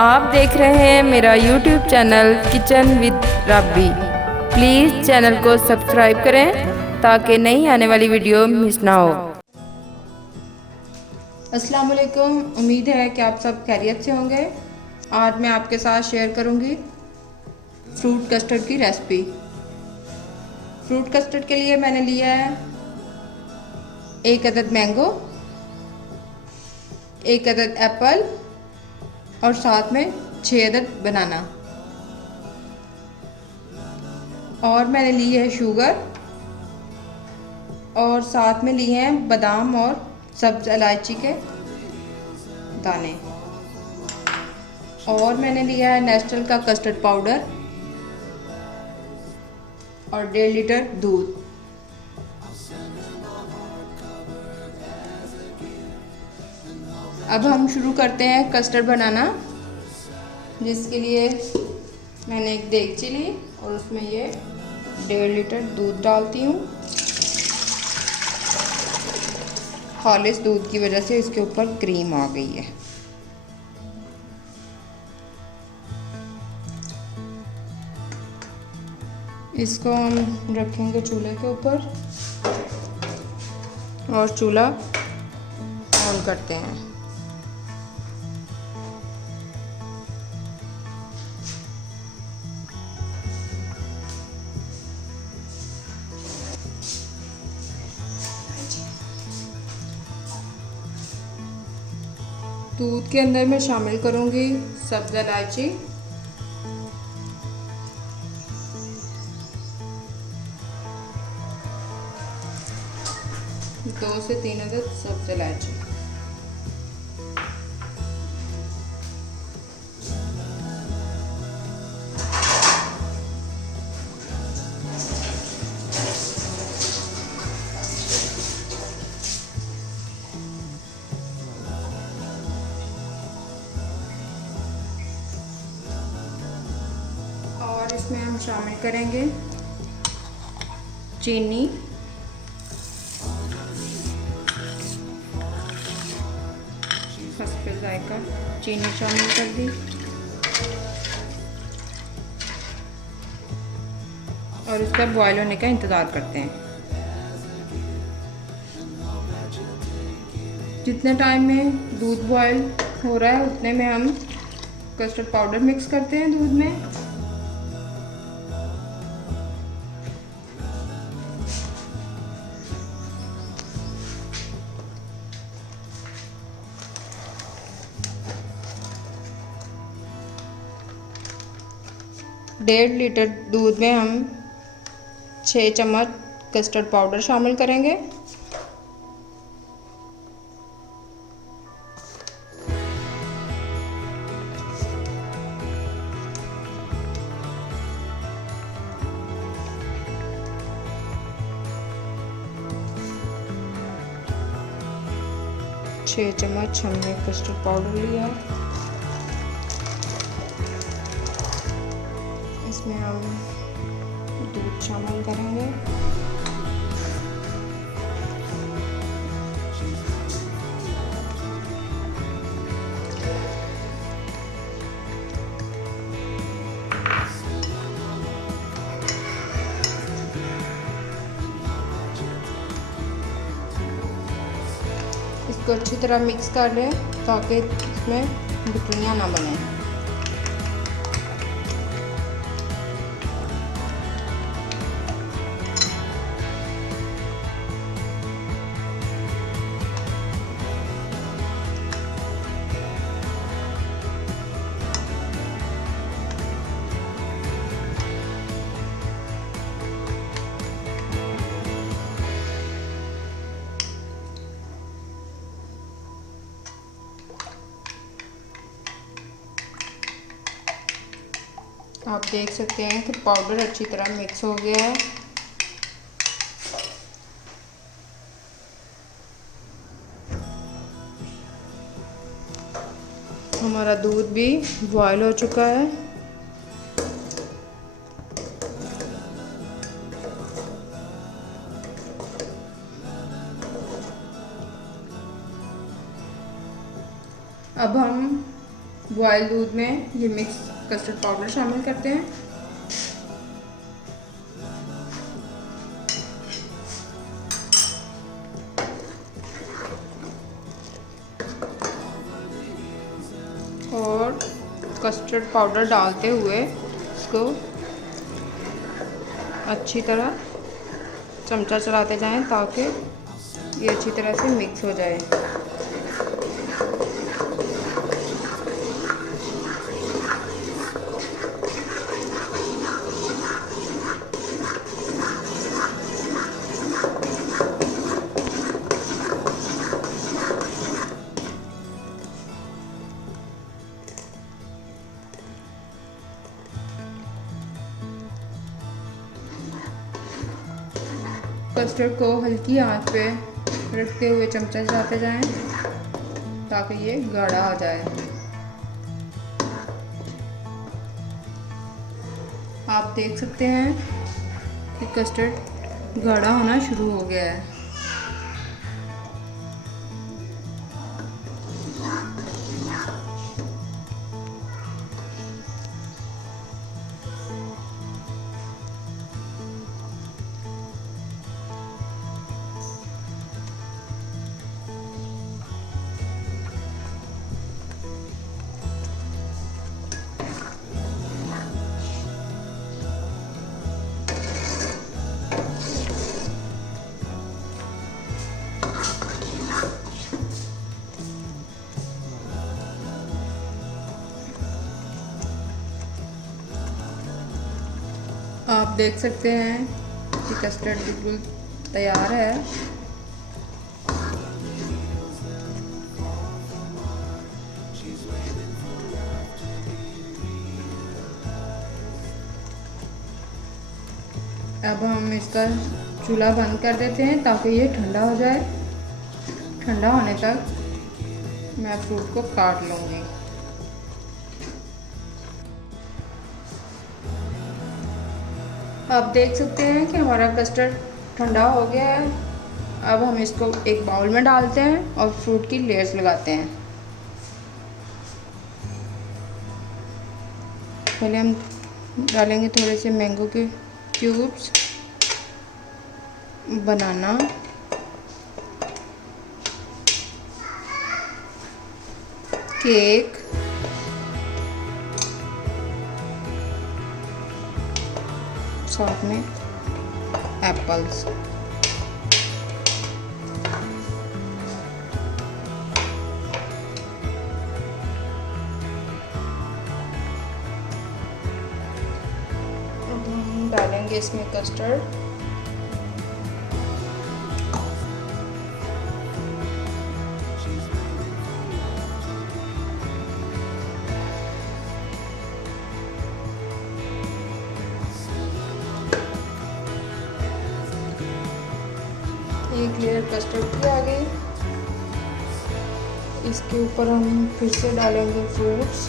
आप देख रहे हैं मेरा YouTube channel kitchen with Rabi. Please channel को सब्सक्राइब करें ताकि नई आने वाली वीडियो मिस ना हो। अस्सलाम वालेकुम, उम्मीद है कि आप सब खैरियत से होंगे। आज मैं आपके साथ शेयर करूंगी फ्रूट कस्टर्ड की रेसिपी। फ्रूट कस्टर्ड के लिए मैंने लिया है 1 अदद मैंगो, 1 अदद एप्पल और साथ में 6 अदद बनाना। और मैंने ली है शुगर और साथ में लिए हैं बादाम और सब्ज़ इलायची के दाने। और मैंने लिया है नेस्टल का कस्टर्ड पाउडर और 1.5 लीटर दूध। अब हम शुरू करते हैं कस्टर्ड बनाना, जिसके लिए मैंने एक देगची ली और उसमें ये 1.5 लीटर दूध डालती हूँ। खालिस दूध की वजह से इसके ऊपर क्रीम आ गई है। इसको हम रखेंगे चूल्हे के ऊपर और चूल्हा ऑन करते हैं। दूध के अंदर मैं शामिल करूंगी सब्ज़ इलायची, दो से 3 अदद सब्ज़ इलायची। और इसमें हम शामिल करेंगे चीनी, हस्बे जायका चीनी शामिल कर दी और इसका बॉयल होने का इंतज़ार करते हैं। जितने टाइम में दूध बॉयल हो रहा है उतने में हम कस्टर्ड पाउडर मिक्स करते हैं दूध में। डेढ़ लीटर दूध में हम 6 चम्मच कस्टर्ड पाउडर शामिल करेंगे। छः चम्मच हमने कस्टर्ड पाउडर लिया है। इसमें हम दूध शामिल करेंगे। इसको अच्छी तरह मिक्स कर लें ताकि इसमें गुठलियाँ ना बने। आप देख सकते हैं कि पाउडर अच्छी तरह मिक्स हो गया है। हमारा दूध भी बॉयल हो चुका है। अब हम बॉयल दूध में ये मिक्स कस्टर्ड पाउडर शामिल करते हैं। और कस्टर्ड पाउडर डालते हुए इसको अच्छी तरह चमचा चलाते जाएं ताकि ये अच्छी तरह से मिक्स हो जाए। कस्टर्ड को हल्की आंच पे रखते हुए चमचा चलाते जाएं ताकि ये गाढ़ा हो जाए। आप देख सकते हैं कि कस्टर्ड गाढ़ा होना शुरू हो गया है। आप देख सकते हैं कि कस्टर्ड बिल्कुल तैयार है। अब हम इसका चूल्हा बंद कर देते हैं ताकि ये ठंडा हो जाए। ठंडा होने तक मैं फ्रूट को काट लूँगी। आप देख सकते हैं कि हमारा कस्टर्ड ठंडा हो गया है। अब हम इसको एक बाउल में डालते हैं और फ्रूट की लेयर्स लगाते हैं। पहले हम डालेंगे थोड़े से मैंगो के क्यूब्स, बनाना, केक, साथ में एप्पल्स। अब हम डालेंगे इसमें कस्टर्ड। एक लेयर कस्टर्ड की आ गई। इसके ऊपर हम फिर से डालेंगे फ्रूट्स।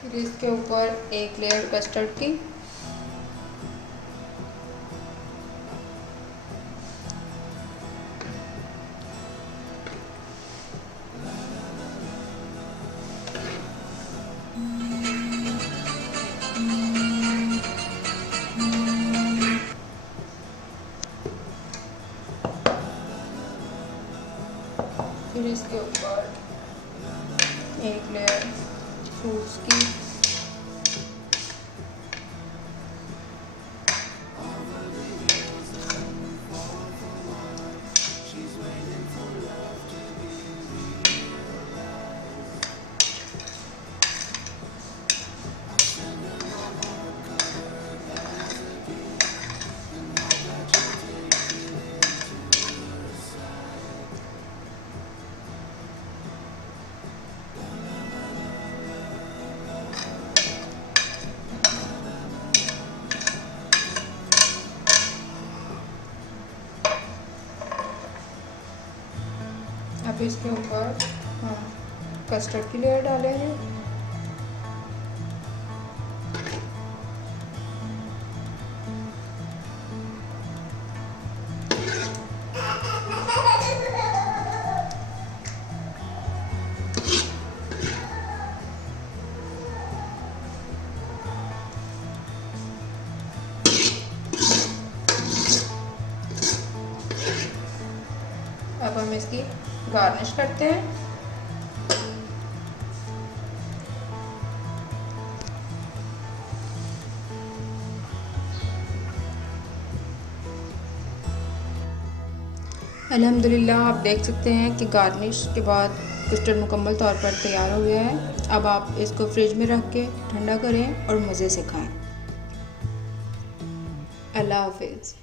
फिर इसके ऊपर एक लेयर कस्टर्ड की। फिर इसके ऊपर एक लेयर फ्रूट्स की। अब इसके ऊपर हम कस्टर्ड की लेयर डालेंगे। अब हम इसकी गार्निश करते हैं। अल्हम्दुलिल्लाह आप देख सकते हैं कि गार्निश के बाद कस्टर्ड मुकम्मल तौर पर तैयार हो गया है। अब आप इसको फ्रिज में रख के ठंडा करें और मज़े से खाएं। अल्लाह हाफिज़।